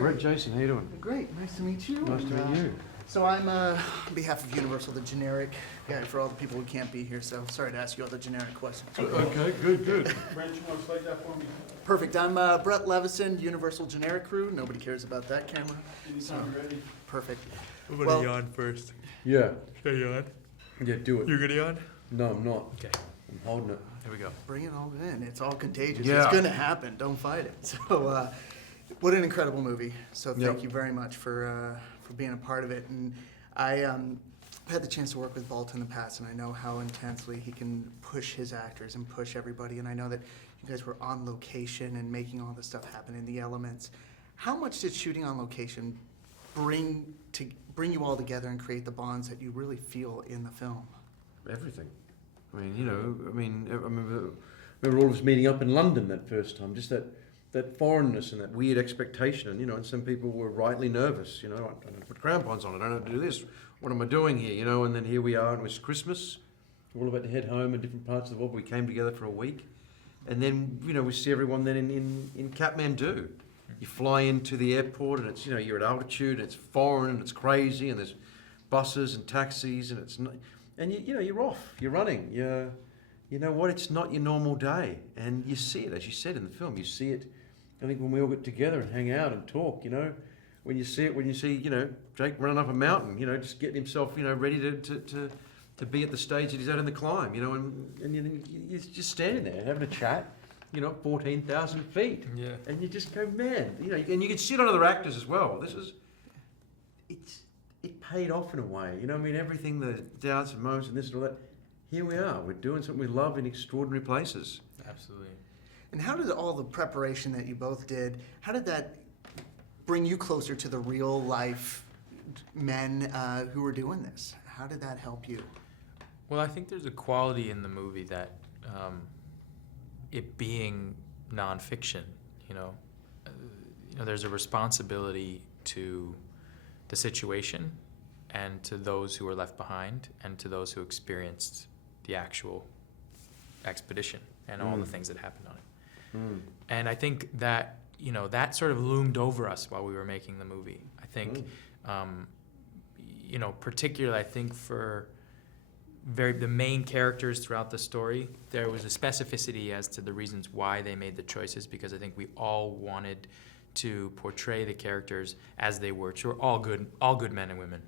Brett, Jason, how you doing? Great, nice to meet you. Nice to meet you. So I'm, on behalf of Universal, the generic guy for all the people who can't be here, so sorry to ask you all the generic questions. Okay, good. Brent, you want to slide that for me? Perfect, I'm Brett Levison, Universal Generic Crew. Nobody cares about that camera. Anytime you're ready. Perfect. I'm gonna Well- yawn first. Yeah, Should I yawn? yeah, do it. You're gonna yawn? No, I'm not. Okay, I'm holding it. here we go. Bring it all in, it's all contagious. Yeah. It's gonna happen, don't fight it. So, what an incredible movie. So thank Yep. you very much for being a part of it. And I had the chance to work with Walt in the past, and I know how intensely he can push his actors and push everybody. And I know that you guys were on location and making all this stuff happen in the elements. How much did shooting on location bring you all together and create the bonds that you really feel in the film? Everything. I remember all of us meeting up in London that first time, just that foreignness and that weird expectation, and and some people were rightly nervous, I don't know, put crampons on, I don't know how to do this, what am I doing here, and then here we are, and it was Christmas, we're all about to head home in different parts of the world, we came together for a week, and then, we see everyone then in Kathmandu. You fly into the airport and it's, you're at altitude and it's foreign and it's crazy and there's buses and taxis and it's not, and you're off, you're running, you know what, it's not your normal day, and you see it, as you said in the film, you see it, I think when we all get together and hang out and talk, when you see Jake running up a mountain, just getting himself, ready to be at the stage that he's at in the climb, and you're just standing there having a chat, 14,000 feet. Yeah. And you just go, man, and you can see it on other actors as well. It paid off in a way, everything, the doubts and moments and this and all that. Here we are, we're doing something we love in extraordinary places. Absolutely. And how did all the preparation that you both did, how did that bring you closer to the real life men who were doing this? How did that help you? Well, I think there's a quality in the movie that it being nonfiction, there's a responsibility to the situation and to those who were left behind and to those who experienced the actual expedition and all the things that happened on it. And I think that, that sort of loomed over us while we were making the movie. I think, particularly I think for the main characters throughout the story, there was a specificity as to the reasons why they made the choices, because I think we all wanted to portray the characters as they were. So we're all good men and women,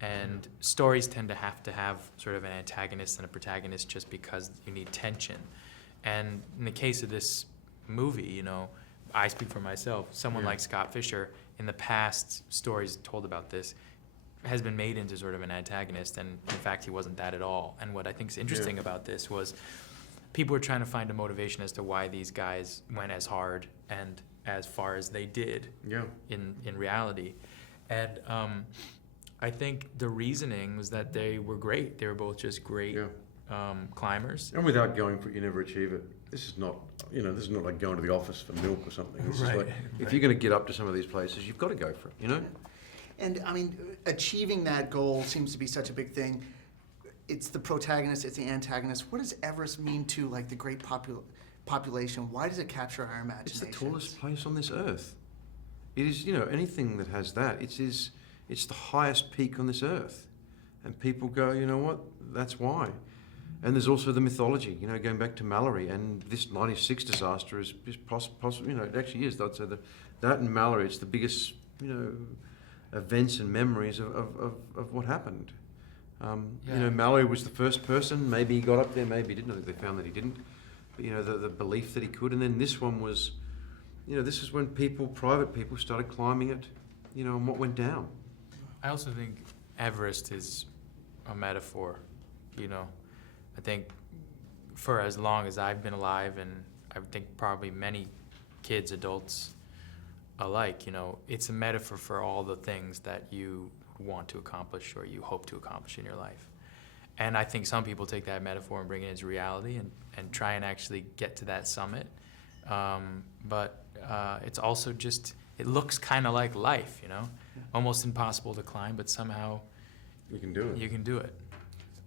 and stories tend to have sort of an antagonist and a protagonist just because you need tension. And in the case of this movie, I speak for myself, someone like Scott Fisher, in the past stories told about this, has been made into sort of an antagonist, and in fact he wasn't that at all. And what I think is interesting about this was people were trying to find a motivation as to why these guys went as hard and as far as they did in reality. And I think the reasoning was that they were great. They were both just great climbers. And without going for it, you never achieve it. This is not, this is not like going to the office for milk or something. This is like, if you're going to get up to some of these places, you've got to go for it, And achieving that goal seems to be such a big thing. It's the protagonist, it's the antagonist. What does Everest mean to the great population? Why does it capture our imagination? It's the tallest place on this earth. It is, anything that has that, it's the highest peak on this earth. And people go, you know what, that's why. And there's also the mythology, going back to Mallory, and this 96 disaster is possible, it actually is. I'd say that and Mallory, it's the biggest, events and memories of what happened. Mallory was the first person. Maybe he got up there, maybe he didn't. I think they found that he didn't. But the belief that he could. And then this one was, this is when private people started climbing it, and what went down. I also think Everest is a metaphor, I think for as long as I've been alive, and I think probably many kids, adults alike, it's a metaphor for all the things that you want to accomplish or you hope to accomplish in your life. And I think some people take that metaphor and bring it into reality and try and actually get to that summit. But it's also just, it looks kind of like life, almost impossible to climb, but somehow you can do it. You can do it.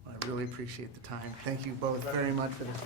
I really appreciate the time. Thank you both very much for this.